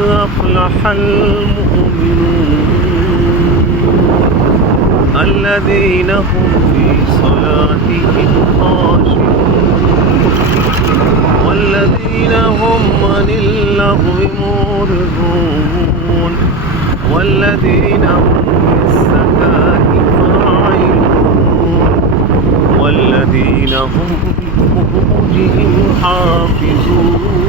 أفلح المؤمنون الذين هم في صلاتهم خاشعون والذين هم عن اللغو معرضون والذين هم للزكاة فاعلون والذين هم لفروجهم حافظون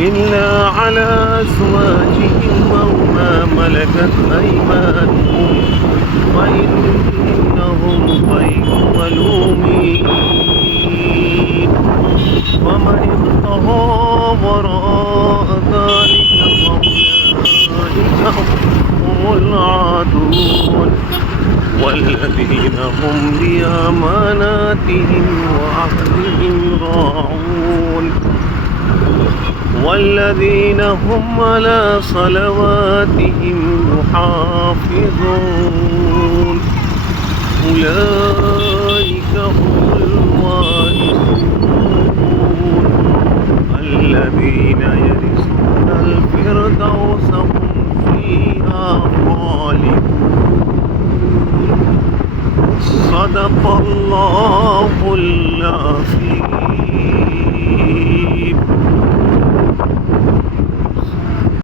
إلا على أزواجهم أو ما ملكت أيمانهم فإنهم غير ملومين ومن ابتغى وراء ذلك فأولئك هم العادون والذين هم لأماناتهم وعهدهم راعون والذين هم على صلواتهم يحافظون أولئك هم الوارثون الذين يرثون الفردوس هم فيها خالدون صدق الله العظيم.